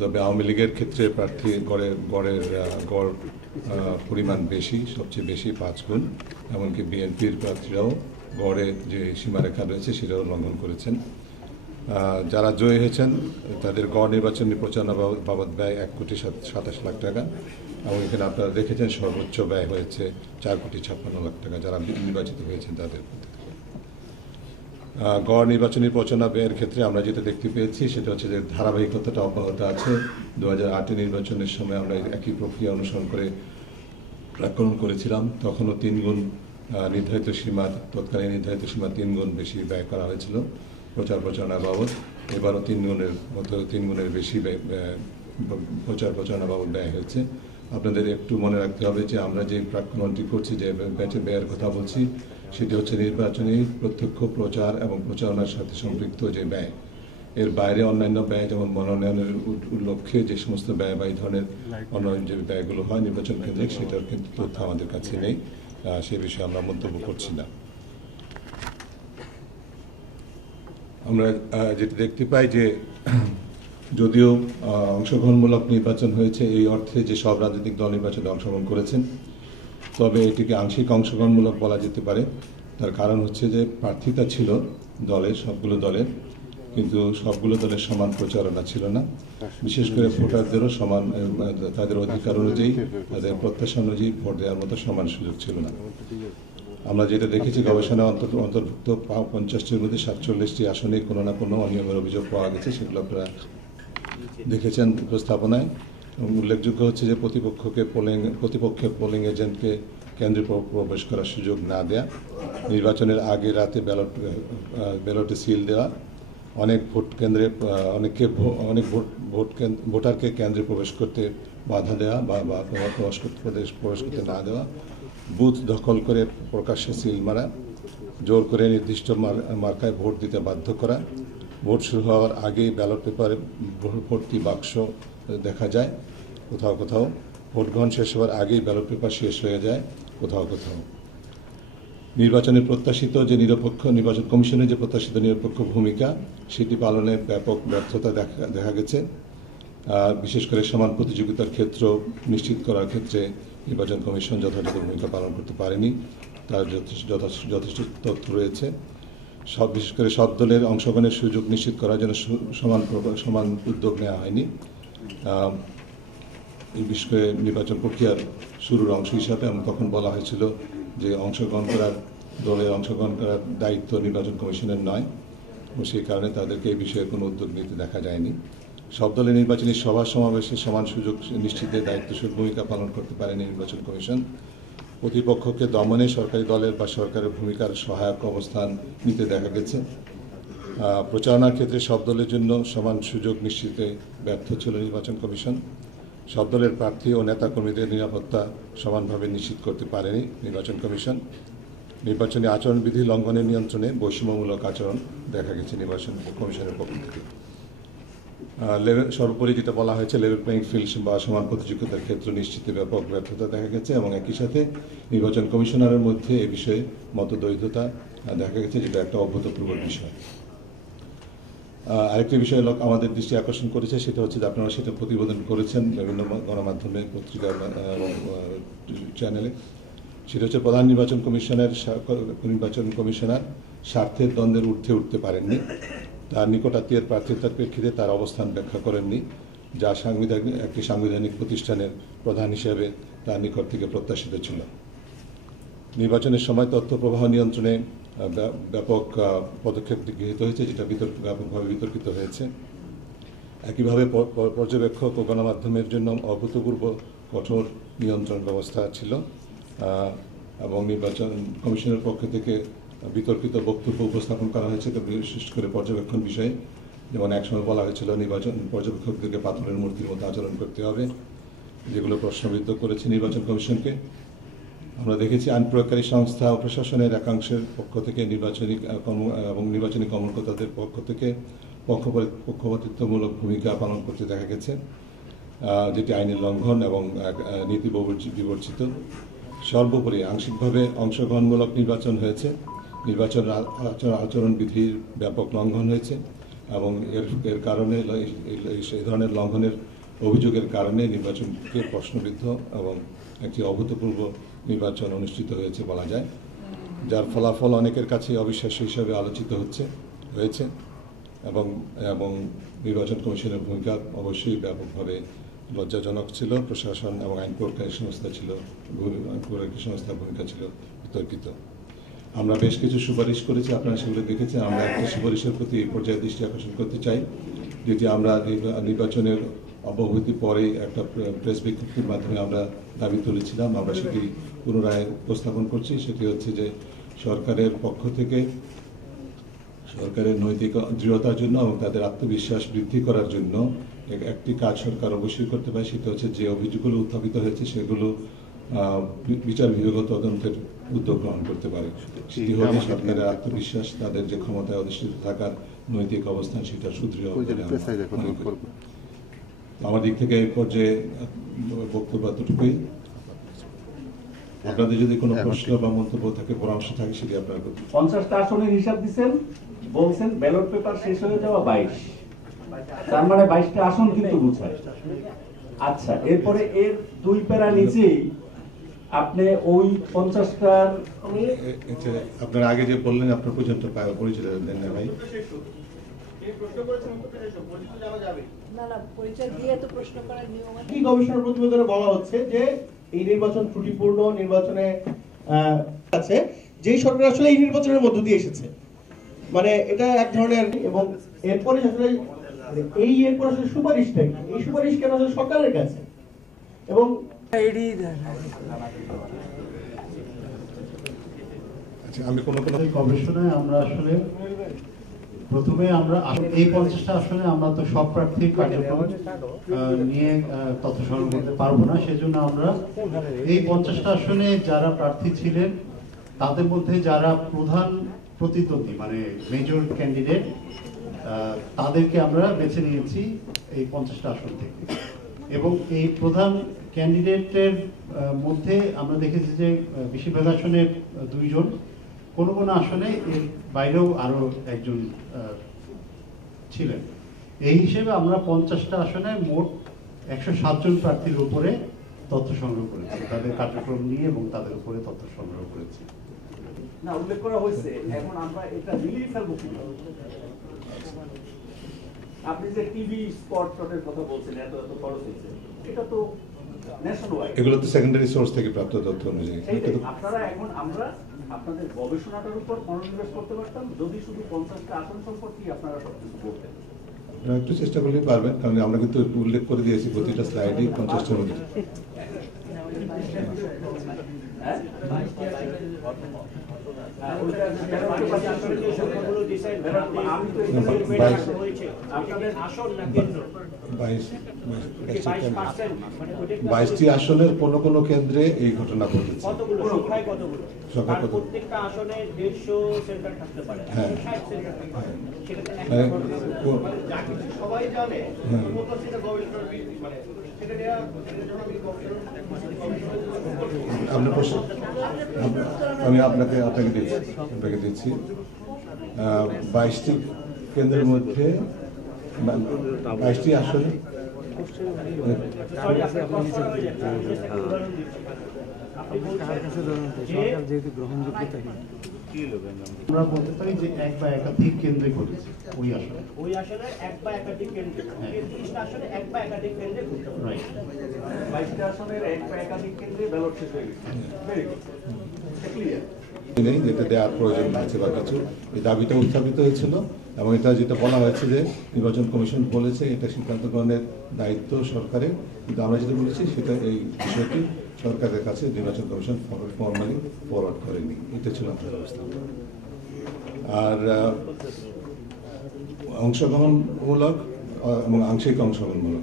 তবে আওয়ামী লীগের ক্ষেত্রে প্রার্থী গড় পরিমাণ বেশি, সবচেয়ে বেশি ৫ গুণ। এমনকি বিএনপির প্রার্থীরাও গড়ে যে সীমারেখা রয়েছে সেটাও লঙ্ঘন করেছেন। যারা জয়ী হয়েছেন তাদের গড় নির্বাচনী প্রচারণা বাবদ ব্যয় ১,২৭,০০,০০০ টাকা, এবং এখানে আপনারা দেখেছেন সর্বোচ্চ ব্যয় হয়েছে ৪,৫৬,০০,০০০ টাকা যারা নির্বাচিত হয়েছেন তাদের প্রতি। গড় নির্বাচনী প্রচারণা ব্যয়ের ক্ষেত্রে আমরা যেটা দেখতে পেয়েছি সেটা হচ্ছে যে ধারাবাহিকতাটা অব্যাহত আছে। ২০০৮ নির্বাচনের সময় আমরা একই প্রক্রিয়া অনুসরণ করে প্রাক্কলন করেছিলাম, তখনও ৩ গুণ নির্ধারিত সীমা, তৎকালীন নির্ধারিত সীমা ৩ গুণ বেশি ব্যয় করা হয়েছিল প্রচারণা বাবদ। এবারও ৩ গুণের বেশি প্রচারণা বাবদ ব্যয় হয়েছে। আপনাদের একটু মনে রাখতে হবে যে আমরা যে প্রাক্কলনটি করছি, যে ব্যয়ের কথা বলছি, সেটি হচ্ছে নির্বাচনী প্রত্যক্ষ প্রচার এবং প্রচারণার সাথে সম্পৃক্ত যে ব্যয়। এর বাইরে অন্যান্য ব্যয়, যেমন মনোনয়নের লক্ষ্যে যে সমস্ত ব্যয় বা এই ধরনের অন্যান্য যে ব্যয়গুলো হয় নির্বাচন কেন্দ্রিক, সেটার কিন্তু তথ্য আমাদের কাছে নেই, সে বিষয়ে আমরা মন্তব্য করছি না। আমরা যেটা দেখতে পাই যে যদিও অংশগ্রহণমূলক নির্বাচন হয়েছে এই অর্থে যে সব রাজনৈতিক দল নির্বাচনে অংশগ্রহণ করেছেন, তবে এটিকে আংশিক অংশগ্রহণমূলক বলা যেতে পারে। তার কারণ হচ্ছে যে প্রার্থিতা ছিল সবগুলো দলের, কিন্তু সবগুলো দলের সমান প্রচারণা ছিল না। বিশেষ করে ভোটারদেরও সমান, তাদের অধিকার অনুযায়ী, তাদের প্রত্যাশা অনুযায়ী ভোট দেওয়ার মতো সমান সুযোগ ছিল না। আমরা যেটা দেখেছি গবেষণা অন্তর্ভুক্ত 50টির মধ্যে 47টি আসনে কোনো না কোনো অনিয়মের অভিযোগ পাওয়া গেছে, সেগুলো আপনারা দেখেছেন উপস্থাপনায়। উল্লেখযোগ্য হচ্ছে যে প্রতিপক্ষের পোলিং এজেন্টকে কেন্দ্রে প্রবেশ করার সুযোগ না দেয়া, নির্বাচনের আগে রাতে ব্যালটে সিল দেওয়া, অনেক ভোটারকে কেন্দ্রে প্রবেশ করতে বাধা দেওয়া বা প্রবেশ করতে না দেওয়া, বুথ দখল করে প্রকাশ্যে সিল মারা, জোর করে নির্দিষ্ট মার্কায় ভোট দিতে বাধ্য করা, ভোট শুরু হওয়ার আগেই ব্যালট পেপারে ভর্তি বাক্স দেখা যায় কোথাও কোথাও, ভোট গ্রহণ শেষ হওয়ার আগেই ব্যালট পেপার শেষ হয়ে যায় কোথাও কোথাও। নির্বাচনের প্রত্যাশিত যে নির্বাচন কমিশনের যে প্রত্যাশিত নিরপেক্ষ ভূমিকা, সেটি পালনে ব্যাপক ব্যর্থতা দেখা গেছে। বিশেষ করে সমান প্রতিযোগিতার ক্ষেত্র নিশ্চিত করার ক্ষেত্রে নির্বাচন কমিশন যথাযথ ভূমিকা পালন করতে পারেনি, তার যথেষ্ট তথ্য রয়েছে। বিশেষ করে সব দলের অংশগ্রহণের সুযোগ নিশ্চিত করার জন্য সমান উদ্যোগ নেওয়া হয়নি। এই বিশেষ করে নির্বাচন প্রক্রিয়ার শুরুর অংশ হিসাবে তখন বলা হয়েছিল যে দলের অংশগ্রহণ করার দায়িত্ব নির্বাচন কমিশনের নয়, এবং সেই কারণে তাদেরকে এই বিষয়ে কোনো উদ্যোগ নিতে দেখা যায়নি। সব দলের নির্বাচনী সভা সমাবেশে সমান সুযোগ নিশ্চিতে দায়িত্বশীল ভূমিকা পালন করতে পারেনি নির্বাচন কমিশন। প্রতিপক্ষকে দমনে সরকারি দলের বা সরকারের ভূমিকার সহায়ক অবস্থান নিতে দেখা গেছে। প্রচারণার ক্ষেত্রে সব দলের জন্য সমান সুযোগ নিশ্চিতে ব্যর্থ ছিল নির্বাচন কমিশন। সব দলের প্রার্থী ও নেতাকর্মীদের নিরাপত্তা সমানভাবে নিশ্চিত করতে পারেনি নির্বাচন কমিশন। নির্বাচনী আচরণবিধি লঙ্ঘনের নিয়ন্ত্রণে বৈষম্যমূলক আচরণ দেখা গেছে নির্বাচন কমিশনের পক্ষ থেকে। সর্বোপরি যেটা বলা হয়েছে, লেভেল প্লেইং ফিল্ড বা সমান প্রতিযোগিতার ক্ষেত্র নিশ্চিতে ব্যাপক ব্যর্থতা দেখা গেছে, এবং একই সাথে নির্বাচন কমিশনারের মধ্যে এ বিষয়ে মতদ্বৈধতা দেখা গেছে, যেটা একটা অভূতপূর্ব বিষয়। আরেকটি বিষয় আমাদের দৃষ্টি আকর্ষণ করেছে, সেটা হচ্ছে যে আপনারা সেটা প্রতিবেদন করেছেন বিভিন্ন গণমাধ্যমে, পত্রিকা এবং চ্যানেলে। সেটা হচ্ছে প্রধান নির্বাচন কমিশনার স্বার্থের দ্বন্দ্বের ঊর্ধ্বে উঠতে পারেননি, তার নিকটাত্মীয়ের প্রার্থিতার প্রেক্ষিতে তার অবস্থান ব্যাখ্যা করেননি, যা একটি সাংবিধানিক প্রতিষ্ঠানের প্রধান হিসেবে তার নিকট থেকে প্রত্যাশিত ছিল। নির্বাচনের সময় তথ্য প্রবাহ নিয়ন্ত্রণে ব্যাপক পদক্ষেপ গৃহীত হয়েছে, যেটা ব্যাপকভাবে বিতর্কিত হয়েছে। একইভাবে পর্যবেক্ষক ও গণমাধ্যমের জন্য অভূতপূর্ব কঠোর নিয়ন্ত্রণ ব্যবস্থা ছিল, এবং নির্বাচন কমিশনের পক্ষ থেকে বিতর্কিত বক্তব্য উপস্থাপন করা হয়েছে, বিশেষ করে পর্যবেক্ষণ বিষয়ে। যেমন একসময় বলা হয়েছিল নির্বাচন পর্যবেক্ষকদেরকে পাথরের মূর্তির মতো আচরণ করতে হবে, যেগুলো প্রশ্নবিদ্ধ করেছে নির্বাচন কমিশনকে। আমরা দেখেছি আইন প্রয়োগকারী সংস্থা ও প্রশাসনের একাংশের পক্ষ থেকে নির্বাচনী কর্মকর্তাদের পক্ষ থেকে পক্ষপাতিত্বমূলক ভূমিকা পালন করতে দেখা গেছে, যেটি আইনের লঙ্ঘন এবং নীতি বিবর্জিত। সর্বোপরি আংশিকভাবে অংশগ্রহণমূলক নির্বাচন হয়েছে, নির্বাচন আচরণবিধির ব্যাপক লঙ্ঘন হয়েছে, এবং এর কারণে এই ধরনের লঙ্ঘনের অভিযোগের কারণে নির্বাচনকে প্রশ্নবিদ্ধ এবং একটি অভূতপূর্ব নির্বাচন অনুষ্ঠিত হয়েছে বলা যায়, যার ফলাফল অনেকের কাছে অবিশ্বাস্য হিসাবে আলোচিত হয়েছে এবং এবং নির্বাচন কমিশনের ভূমিকা অবশ্যই ব্যাপকভাবে লজ্জাজনক ছিল। প্রশাসন এবং আইন প্রয়োগকারী সংস্থার ভূমিকা ছিল বিতর্কিত। আমরা বেশ কিছু সুপারিশ করেছি, আপনারা সেগুলো দেখেছেন। আমরা একটা সুপারিশের প্রতি এই পর্যায়ে দৃষ্টি আকর্ষণ করতে চাই, যেটি আমরা নির্বাচনের অব্যবহিত পরে একটা প্রেস বিজ্ঞপ্তির মাধ্যমে আমরা দাবি তুলেছিলাম। আমরা সেটি পুনরায় উপস্থাপন করছি। সেটি হচ্ছে যে সরকারের পক্ষ থেকে সরকারের নৈতিক দৃঢ়তার জন্য এবং তাদের আত্মবিশ্বাস বৃদ্ধি করার জন্য একটি কাজ সরকার অবশ্যই করতে পারে, সেটা হচ্ছে যে অভিযোগগুলো উত্থাপিত হয়েছে সেগুলো বিচার বিভাগীয় তদন্তের উদ্যোগ গ্রহণ করতে পারে। সেটি হলে সরকারের আত্মবিশ্বাস, তাদের যে ক্ষমতায় অধিষ্ঠিত থাকার নৈতিক অবস্থান, সেটা সুদৃঢ় হবে। আমার দিক থেকে এই পর্যায়ে বক্তব্য এতটুকুই। আপনাদের যদি কোনো প্রশ্ন বা মন্তব্য থাকে, পরামর্শ থাকে, সেটি আপনারা 50টা আসনের হিসাব দিচ্ছেন, বলছেন ব্যালট পেপার শেষ হয়ে যাওয়া 22, তার মানে 22টা আসন কিন্তু বুঝায়। আচ্ছা, এরপরে এর 2 প্যারা নিচেই আপনি ওই 50টার আপনার আগে যে বললেন আপনার পর্যন্ত পরিচয় দেন না ভাই। কি গবেষণা প্রতিবেদনে বলা হচ্ছে যে এই নির্বাচন ত্রুটিপূর্ণ নির্বাচনে আছে, যেই সরকার আসলে এই নির্বাচনের মধ্য দিয়ে এসেছে, মানে এটা এক ধরনের। এবং এরপরে আসলে এরপর আসলে সুপারিশটা কি, এই সুপারিশ কেন আসলে সরকারের কাছে? এবং আমি কোনো গবেষণায় আমরা আসলে প্রথমে এই 50টা আসলে আমরা তো সব প্রার্থীর কার্যক্রম নিয়ে তথ্য সংগ্রহ করতে পারবো না, সেজন্য আমরা এই 50টা আসনে যারা প্রার্থী ছিলেন তাদের মধ্যে যারা প্রধান প্রতিদ্বন্দ্বী মানে মেজর ক্যান্ডিডেট, তাদেরকে আমরা বেছে নিয়েছি এই 50টা আসন থেকে। এবং এই প্রধান ক্যান্ডিডেটের মধ্যে আমরা দেখেছি যে বেশিরভাগ আসনে 2 জন, কোন কোন আসনে এর বাইরেও আরো একজন ছিলেন। এই হিসেবে আমরা 50টা আসনে মোট 107 জন প্রার্থীর উপরে তথ্য সংগ্রহ করেছি, তাদের কার্যক্রম নিয়ে এবং তাদের উপরে তথ্য সংগ্রহ করেছি। না, উল্লেখ করা হয়েছে, এখন আমরা এটা মিলিয়ে ফেলবো কিভাবে? আপনি যে টিভি স্পট শটের কথা বলছেন, এত এত খরচ হয়েছে, এটা তো ন্যাশনাল, এগুলো তো সেকেন্ডারি সোর্স থেকে প্রাপ্ত তথ্য অনুযায়ী। আপনারা এখন আমরা আপনাদের গবেষণাটার উপর মনোনিবেশ করতে পারতাম যদি শুধু 50টা আসন সম্পর্কে আপনারা সবকিছু বলতেন। আপনারা একটু চেষ্টা করলেই পারবেন, কারণ আমরা কিন্তু উল্লেখ করে দিয়েছি প্রতিটা স্লাইডে 50টার মধ্যে। বাইশটি আসনের কোন কোন কেন্দ্রে এই ঘটনা ঘটেছে। আমি আপনাকে দিচ্ছি 22টি কেন্দ্রের মধ্যে 22টি আসনে আমরা বলতে পারি যে এক বা একাধিক কেন্দ্রে ঘটেছে ওই আসনে এক বা একাধিক কেন্দ্রে, 30টা আসনে এক বা একাধিক কেন্দ্রে ঘটতে পারে। রাইট, 22টা আসনের এক বা একাধিক কেন্দ্রে ব্যালট শেষ হয়ে গেছে। Very good, clear. নেই যেটা দেওয়ার প্রয়োজন আছে বা কিছু, এই দাবিটা উত্থাপিত হয়েছিল এবং এটা যেটা বলা হয়েছে যে নির্বাচন কমিশন বলেছে এটা সিদ্ধান্ত গ্রহণের দায়িত্ব সরকারের, কিন্তু আমরা যেটা বলেছি সেটা এই বিষয়টি সরকারের কাছে নির্বাচন কমিশন ফর্মালি ফরওয়ার্ড করেনি। এটা ছিল আমাদের অবস্থা। আর অংশগ্রহণমূলক এবং আংশিক অংশগ্রহণমূলক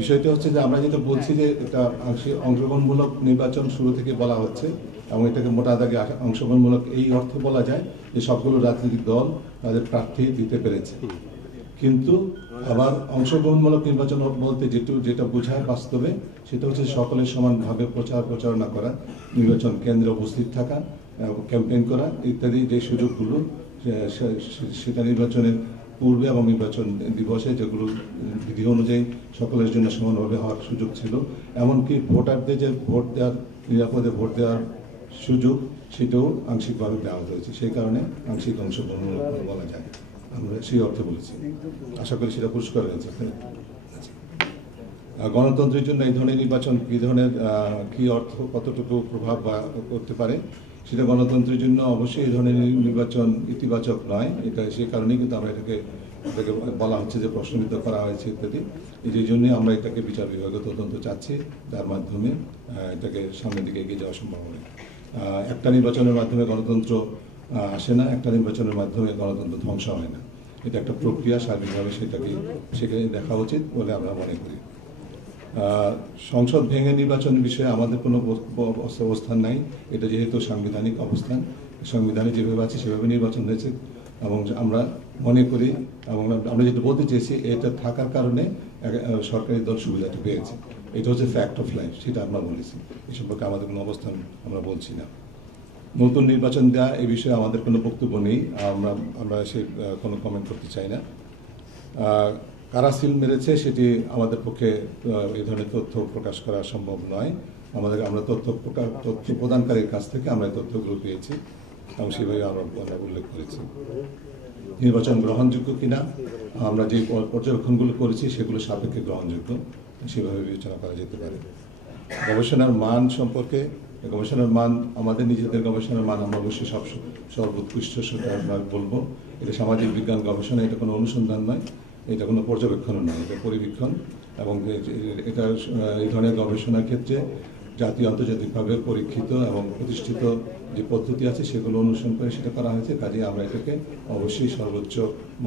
বিষয়টা হচ্ছে যে আমরা যেটা বলছি যে এটা আংশিক অংশগ্রহণমূলক নির্বাচন শুরু থেকে বলা হচ্ছে এবং এটাকে মোটা দাগে অংশগ্রহণমূলক এই অর্থে বলা যায় যে সবগুলো রাজনৈতিক দল তাদের প্রার্থী দিতে পেরেছে, কিন্তু আবার অংশগ্রহণমূলক নির্বাচন বলতে যেটা বোঝায় বাস্তবে সেটা হচ্ছে সকলের সমানভাবে প্রচারণা করা, নির্বাচন কেন্দ্রে উপস্থিত থাকা, ক্যাম্পেইন করা ইত্যাদি যে সুযোগগুলো সেটা নির্বাচনের পূর্বে এবং নির্বাচন দিবসে যেগুলো বিধি অনুযায়ী সকলের জন্য সমানভাবে হওয়ার সুযোগ ছিল, এমনকি ভোটারদের যে ভোট দেওয়ার নিরাপদে ভোট দেওয়ার সুযোগ সেটাও আংশিকভাবে ব্যাহত হয়েছে। সেই কারণে আংশিক অংশগ্রহণ বলা যায়, আমরা সেই অর্থে বলেছি। আশা করি সেটা পরিষ্কার হয়েছে। গণতন্ত্রের জন্য এই ধরনের নির্বাচন কী ধরনের কী অর্থ কতটুকু প্রভাব বা করতে পারে, সেটা গণতন্ত্রের জন্য অবশ্যই এই ধরনের নির্বাচন ইতিবাচক নয়। এটা সেই কারণেই কিন্তু আমরা এটাকে বলা হচ্ছে যে প্রশ্নবিদ্ধ করা হয়েছে ইত্যাদি। এই জন্যই আমরা এটাকে বিচার বিভাগীয় তদন্ত চাচ্ছি, যার মাধ্যমে এটাকে সামনের দিকে এগিয়ে যাওয়া সম্ভব হবে। একটা নির্বাচনের মাধ্যমে গণতন্ত্র আসে না, একটা নির্বাচনের মাধ্যমে গণতন্ত্র ধ্বংস হয় না। এটা একটা প্রক্রিয়া, সার্বিকভাবে সেখানে দেখা উচিত বলে আমরা মনে করি। সংসদ ভেঙে নির্বাচনের বিষয়ে আমাদের কোনো অবস্থান নাই। এটা যেহেতু সাংবিধানিক অবস্থান, সংবিধানে যেভাবে আছে সেভাবে নির্বাচন হয়েছে এবং আমরা মনে করি এবং আমরা যেটা বলতে চেয়েছি, এটা থাকার কারণে সরকারি দল সুবিধাটা পেয়েছে। এটা হচ্ছে ফ্যাক্ট অফ লাইফ, সেটা আমরা বলেছি। এই সম্পর্কে আমাদের কোনো অবস্থান আমরা বলছি না। নতুন নির্বাচন দেওয়া এই বিষয়ে আমাদের কোনো বক্তব্য নেই, আমরা সে কোনো কমেন্ট করতে চাই না। কারা সিল মেরেছে সেটি আমাদের পক্ষে এই ধরনের তথ্য প্রকাশ করা সম্ভব নয়। আমরা তথ্য প্রদানকারীর কাছ থেকে আমরা এই তথ্যগুলো পেয়েছি এবং সেভাবে আমরা উল্লেখ করেছি। নির্বাচন গ্রহণযোগ্য কিনা আমরা যে পর্যবেক্ষণগুলো করেছি সেগুলো সাপেক্ষে গ্রহণযোগ্য, সেভাবে বিবেচনা করা যেতে পারে। গবেষণার মান সম্পর্কে, গবেষণার মান আমাদের নিজেদের গবেষণার মান আমরা অবশ্যই সর্বোৎকৃষ্ট বলবো। এটা সামাজিক বিজ্ঞান গবেষণা, এটা কোনো অনুসন্ধান নয়, এটা কোনো পর্যবেক্ষণ নয়, এটা পরিবীক্ষণ। এবং এটা এই ধরনের গবেষণার ক্ষেত্রে জাতীয় আন্তর্জাতিকভাবে পরীক্ষিত এবং প্রতিষ্ঠিত যে পদ্ধতি আছে সেগুলো অনুসরণ করে সেটা করা হয়েছে। কাজে আমরা এটাকে অবশ্যই সর্বোচ্চ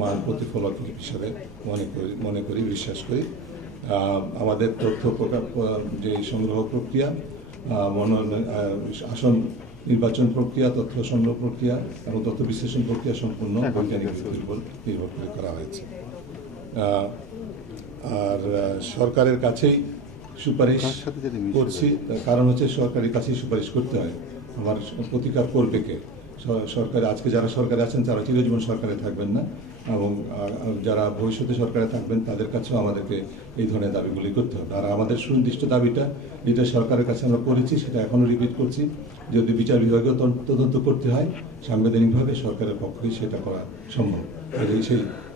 মান প্রতিফলক হিসাবে মনে করি, বিশ্বাস করি। আমাদের তথ্য যে সংগ্রহ প্রক্রিয়া, আসন নির্বাচন প্রক্রিয়া, তথ্য সংগ্রহ প্রক্রিয়া এবং তথ্য বিশ্লেষণ প্রক্রিয়া সম্পূর্ণ বৈজ্ঞানিক ভিত্তির উপর নির্ভর করে করা হয়েছে। আর সরকারের কাছেই সুপারিশ করছি, কারণ হচ্ছে সরকারের কাছেই সুপারিশ করতে হয়। আমার প্রতিকার করবে কে? সরকারে আজকে যারা সরকারে আছেন তারা চিরজীবন সরকারে থাকবেন না, এবং যারা ভবিষ্যতে সরকারে থাকবেন তাদের কাছেও আমাদেরকে এই ধরনের দাবিগুলি করতে হবে। আর আমাদের সুনির্দিষ্ট দাবিটা যেটা সরকারের কাছে আমরা করেছি সেটা এখনও রিপিট করছি, যদি বিচার বিভাগীয় তদন্ত করতে হয় সাংবিধানিকভাবে সরকারের পক্ষেই সেটা করা সম্ভব।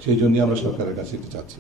সেই জন্যই আমরা সরকারের কাছে এটা চাচ্ছি।